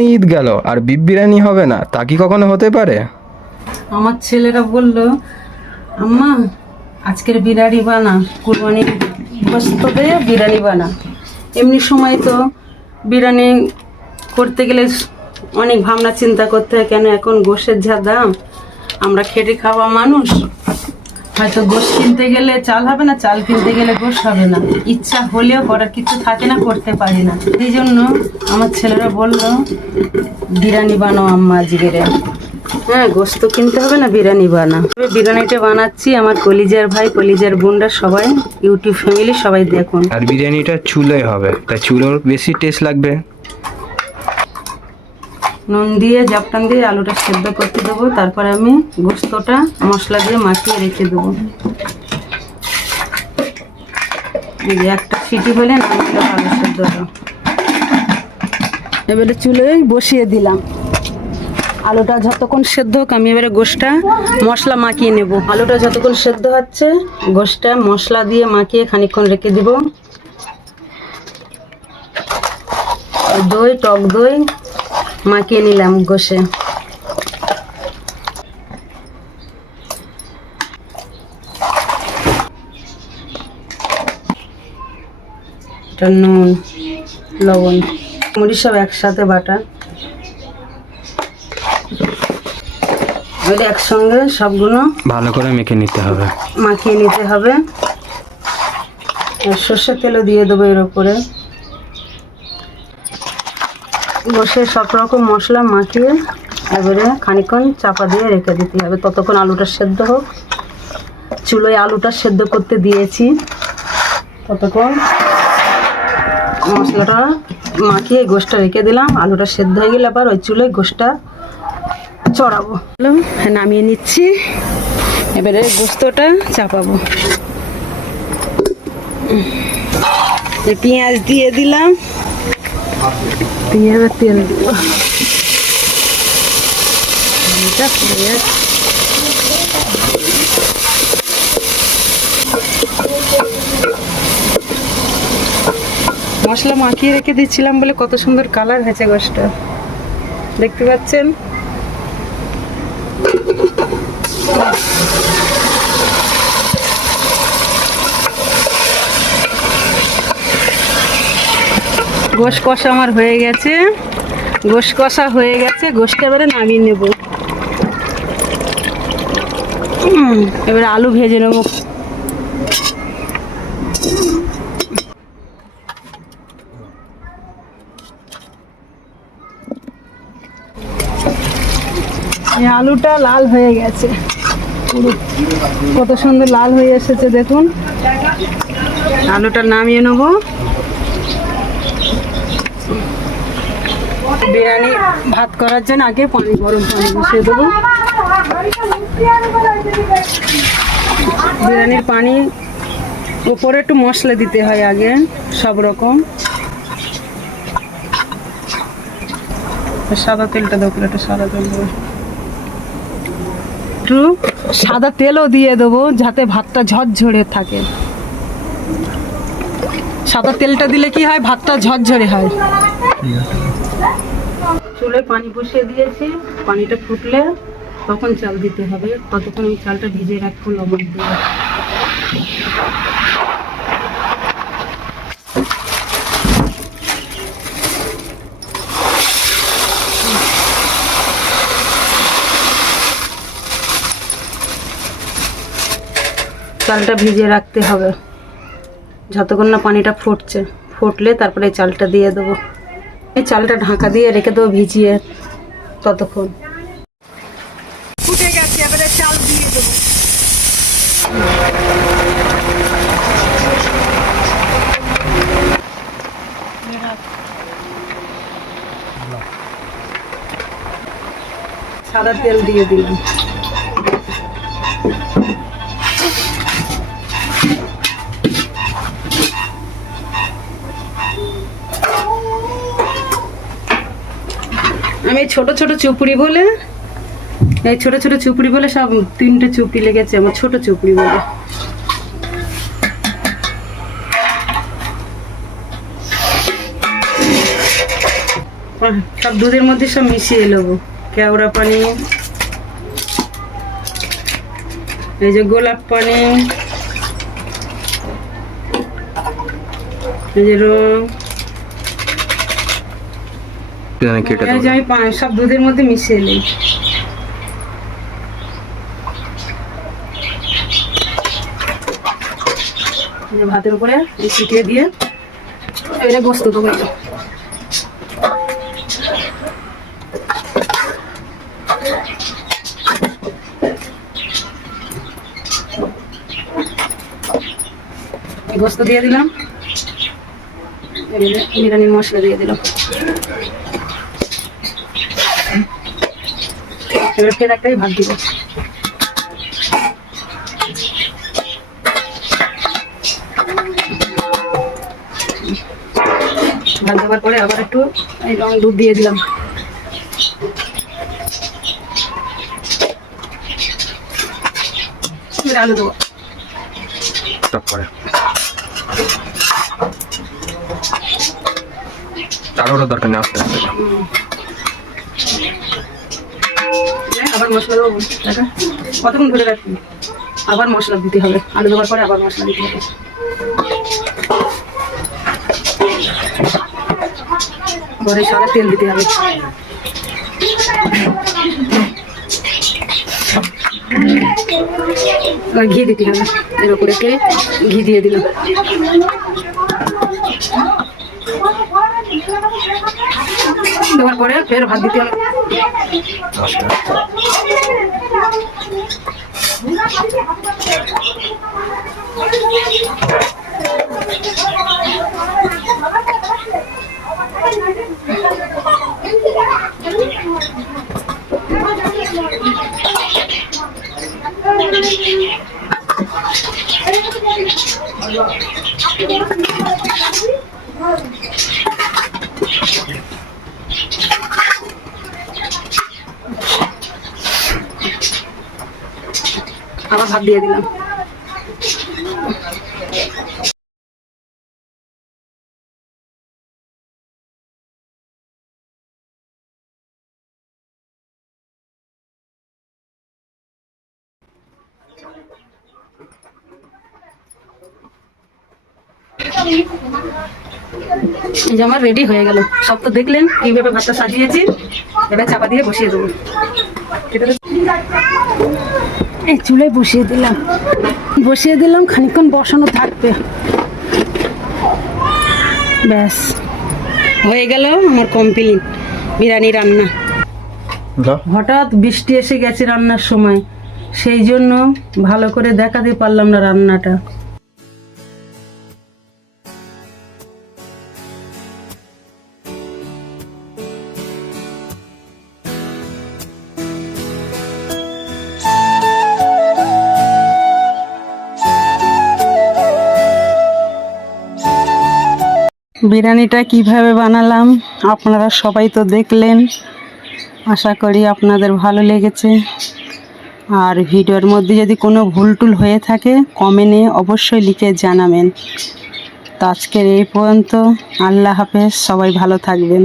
ঈদ গেল, আর বিপ বিরিয়ানি হবে না, তা কি কখনো হতে পারে? আমার ছেলেরা বলল, আম্মা, আজকের বিরিয়ানি বানা কুরবানি গোস্ত দিয়ে বিরিয়ানি বানা। এমনি সময় তো বিরিয়ানি করতে গেলে অনেক ভাবনা চিন্তা করতে হয়, কেন এখন গোশের যা দাম আমরা খেটে খাওয়া মানুষ হয়তো গোশ কিনতে গেলে চাল হবে না, চাল কিনতে গেলে গোশ হবে না। ইচ্ছা হলেও করার কিছু থাকে না, করতে পারি না। সেই জন্য আমার ছেলেরা বলল, বিরিয়ানি বানাও আম্মা আজকের হ্যাঁ গোস্ত কিনতে হবে না, বিরিয়ানি বানা বিরিয়ানিটা বানাচ্ছি, আমার কলিজার ভাই, কলিজার বোনরা সবাই, ইউটিউব ফ্যামিলি সবাই দেখুন। আর বিরিয়ানিটা চুলোয় হবে তাই চুলোর বেশি টেস্ট লাগবে? নুন দিয়ে জাপটান দিয়ে আলুটা সেদ্ধ করতে দেবো। তারপরে আমি গোস্তটা মশলা দিয়ে মাখিয়ে রেখে দেবো। একটা সিটি হলে নামিয়ে আলু সেদ্ধটা এবারে চুলোয় বসিয়ে দিলাম। আলুটা যতক্ষণ সেদ্ধ হোক, আমি এবারে গোশটা মশলা মাখিয়ে নেব। আলুটা যতক্ষণ সেদ্ধ হচ্ছে গোশটা মশলা দিয়ে মাখিয়ে খানিকক্ষণ রেখে দিব। দই, টক দই মাখিয়ে নিলাম এটা নুন লবণ মরিচ সব একসাথে বাটা। এবারে একসঙ্গে সবগুলো ভালো করে মেখে নিতে হবে। মাখিয়ে নিতে হবে। আর সর্ষের তেলও দিয়ে দেবো এর উপরে। বসে সব রকম মশলা মাখিয়ে এবারে খানিকক্ষণ চাপা দিয়ে রেখে দিতে হবে। ততক্ষণ আলুটা সেদ্ধ হোক। চুলোয় আলুটা সেদ্ধ করতে দিয়েছি। ততক্ষণ মশলাটা মাখিয়ে গোষ্ঠটা রেখে দিলাম। আলুটা সেদ্ধ হয়ে গেলে আবার ওই চুলোয় গোষ্ঠটা চড়াবো। নামিয়ে নিচ্ছি। এবারে গোস্তটা চাপাবো। পেঁয়াজ দিয়ে দিলাম। এবার তেল দিব পেঁয়াজ মশলা মাখিয়ে রেখে দিচ্ছিলাম বলে কত সুন্দর কালার হয়েছে গোষ্ঠটা। দেখতে পাচ্ছেন? গোশ কষা আমার হয়ে গেছে। গোশ কষা হয়ে গেছে গোশটা এবারে নামিয়ে নেব। এবারে আলু ভেজে নেব। আলুটা লাল হয়ে গেছে। কত সুন্দর লাল হয়ে এসেছে, দেখুন। আলুটা নামিয়ে নেব। বিরিয়ানি ভাত করার জন্য আগে পানি গরম পানি বসিয়ে দেবো। বিরিয়ানির পানি উপরে একটু মশলা দিতে হয় আগে, সব রকম। সাদা তেলটা দেবো একটু সাদা তেল দেবো। একটু সাদা তেলও দিয়ে দেবো, যাতে ভাতটা ঝরঝরে থাকে। সাদা তেলটা দিলে কি হয়? ভাতটা ঝরঝরে হয়। চুলে পানি বসিয়ে দিয়েছি। পানিটা ফুটলে তখন চাল দিতে হবে। ততক্ষণ ওই চালটা ভিজিয়ে রাখব লবণ দিয়ে। চালটা ভিজিয়ে রাখতে হবে। যতক্ষণ না পানিটা ফুটছে, ফুটলে তারপরে চালটা দিয়ে দেবো। এই চালটা ঢাকা দিয়ে রেখে দেবো ভিজিয়ে ততক্ষণ। ফুটে গেছে চাল দিয়ে দেবো। সাদা তেল দিয়ে দিলাম। আমি ছোট ছোট চুপড়ি বলে, এই ছোট ছোট চুপড়ি বলে সব তিনটে চুপড়ি লেগেছে, আমার ছোট চুপড়ি বলে। সব দুধের মধ্যে সব মিশিয়ে নেব কেওড়া পানি, এই যে গোলাপ পানি, এই যে রং। কেটে এই যে আমি সব দুধের মধ্যে মিশিয়ে নিই। ভাতের উপরে ছিটিয়ে দিয়ে এটা গোস্ত দেবো গোস্ত দিয়ে দিলাম। বিরিয়ানির মশলা দিয়ে দিলাম। এবার ফের একটাই ভাত দিব ভাত দেওয়ার পরে আবার একটু এই রং দুধ দিয়ে দিলাম। আলু দেবো। করে তারও দরকার নেই আস্তে আস্তে। আবার মশলা দেবো দেখা, কতক্ষণ ধরে রাখবি? আবার মশলা দিতে হবে, আলু দেওয়ার পরে আবার মশলা দিতে হবে। পরে সারা তেল দিতে হবে। ঘি দিতে হবে। এর উপরে ঘি দিয়ে দিলাম। দেওয়ার পরে ফের ভাত দিতে হবে। আস্তে ভাত দিয়ে দিলাম। এই যে আমার রেডি হয়ে গেল। সব তো দেখলেন, কীভাবে ভাতটা সাজিয়েছি। এবার চাপা দিয়ে বসিয়ে দেবো। এই চুলায় বসিয়ে দিলাম। বসিয়ে দিলাম খানিকক্ষণ বসানো থাকবে। ব্যাস। হয়ে গেল আমার কমপ্লিট বিরিয়ানি রান্না। হঠাৎ বৃষ্টি এসে গেছে রান্নার সময়। সেই জন্য ভালো করে দেখাতে পারলাম না রান্নাটা। বিরিয়ানিটা কীভাবে বানালাম, আপনারা সবাই তো দেখলেন। আশা করি আপনাদের ভালো লেগেছে। আর ভিডিওর মধ্যে যদি কোনো ভুল টুল হয়ে থাকে, কমেন্টে অবশ্যই লিখে জানাবেন। তো আজকের এই পর্যন্ত, আল্লাহ হাফেজ, সবাই ভালো থাকবেন।